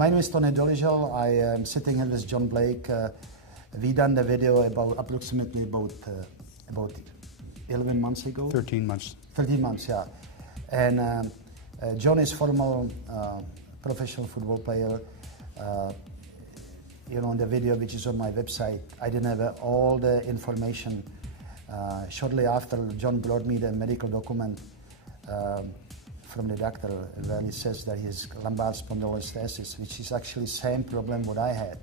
My name is Tony Dolezel. I am sitting here with John Blake. We done the video about approximately about 11 months ago. 13 months. 13 months, yeah. And John is former professional football player. You know, in the video which is on my website, I didn't have all the information. Shortly after, John brought me the medical document from the doctor where he says that he has lumbar spondylolisthesis, which is actually the same problem what I had.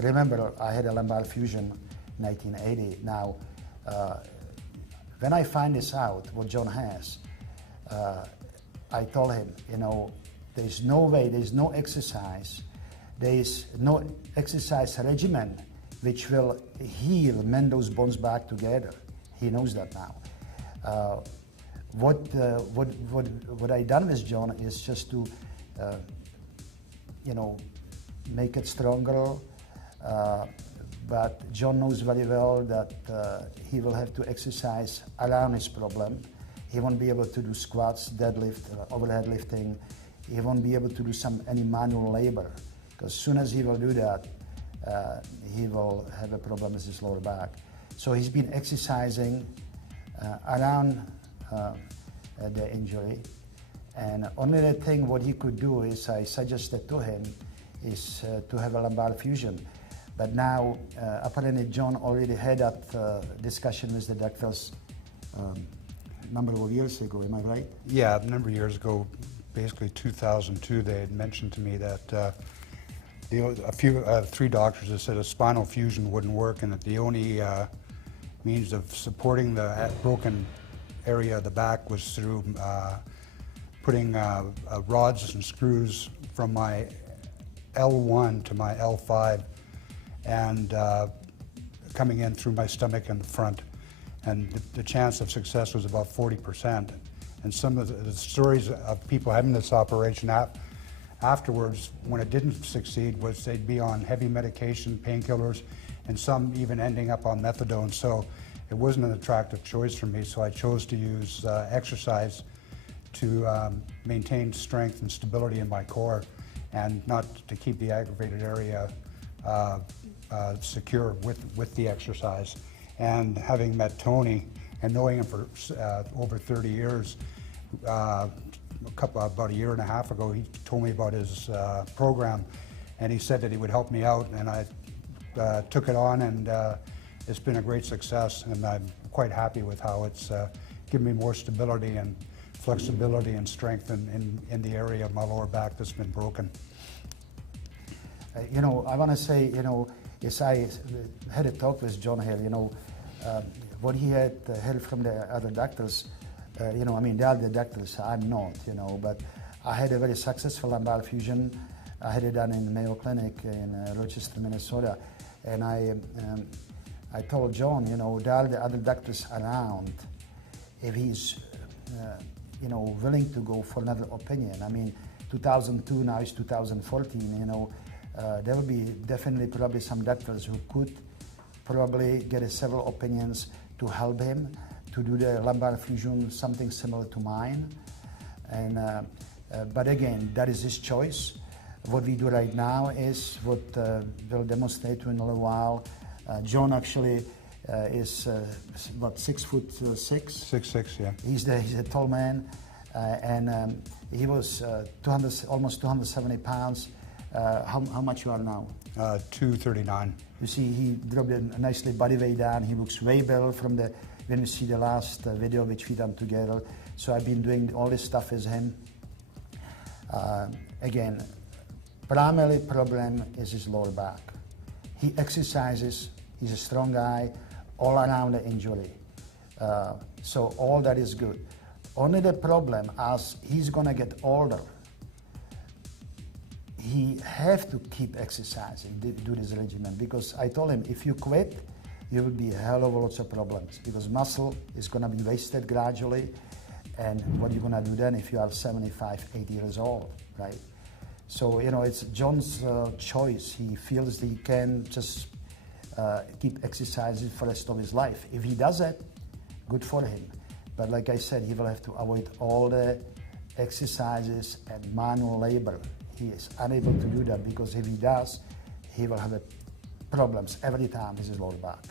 Remember, I had a lumbar fusion in 1980. Now, when I find this out, what John has, I told him, you know, there's no way, there's no exercise, there's no exercise regimen which will heal, mend those bones back together. He knows that now. What I done with John is just to, you know, make it stronger. But John knows very well that he will have to exercise around his problem. He won't be able to do squats, deadlift, overhead lifting. He won't be able to do any manual labor. Because as soon as he will do that, he will have a problem with his lower back. So he's been exercising around the injury. And only the thing what he could do is, I suggested to him, is to have a lumbar fusion. But now, apparently John already had that discussion with the doctors a number of years ago, am I right? Yeah, a number of years ago, basically 2002, they had mentioned to me that three doctors had said a spinal fusion wouldn't work, and that the only means of supporting the broken area of the back was through putting rods and screws from my L1 to my L5 and coming in through my stomach in the front. And the chance of success was about 40%. And some of the stories of people having this operation afterwards, when it didn't succeed, was they'd be on heavy medication, painkillers, and some even ending up on methadone. So it wasn't an attractive choice for me, so I chose to use exercise to maintain strength and stability in my core, and not to keep the aggravated area secure with the exercise. And having met Tony and knowing him for over 30 years, about a year and a half ago, he told me about his program, and he said that he would help me out, and I took it on, and it's been a great success, and I'm quite happy with how it's given me more stability and flexibility and strength in the area of my lower back that's been broken. You know, I want to say, you know, yes, I had a talk with John here, you know, what he had heard from the other doctors, you know, I mean, they are the doctors, I'm not, you know, but I had a very successful lumbar fusion. I had it done in the Mayo Clinic in Rochester, Minnesota, and I told John, you know, there are the other doctors around. If he's, you know, willing to go for another opinion. I mean, 2002, now it's 2014, you know, there will be definitely probably some doctors who could probably get several opinions to help him to do the lumbar fusion, something similar to mine. And, but again, that is his choice. What we do right now is what we'll demonstrate to in a little while. John actually is what, 6'6"? 6'6", yeah. He's a tall man, and he was almost 270 pounds. How much you are now? 239. You see, he dropped it nicely body weight down. He looks way better from when you see the last video which we done together. So I've been doing all this stuff with him. Again, primary problem is his lower back. He exercises. He's a strong guy all around the injury. So all that is good. Only the problem, as he's gonna get older, he have to keep exercising, do this regimen, because I told him, if you quit, you will be a hell of lots of problems, because muscle is gonna be wasted gradually, and what you're gonna do then if you are 75, 80 years old, right? So, you know, it's John's choice. He feels that he can just keep exercising for the rest of his life. If he does it, good for him. But like I said, he will have to avoid all the exercises and manual labor. he is unable to do that because if he does, he will have problems every time with his lower back.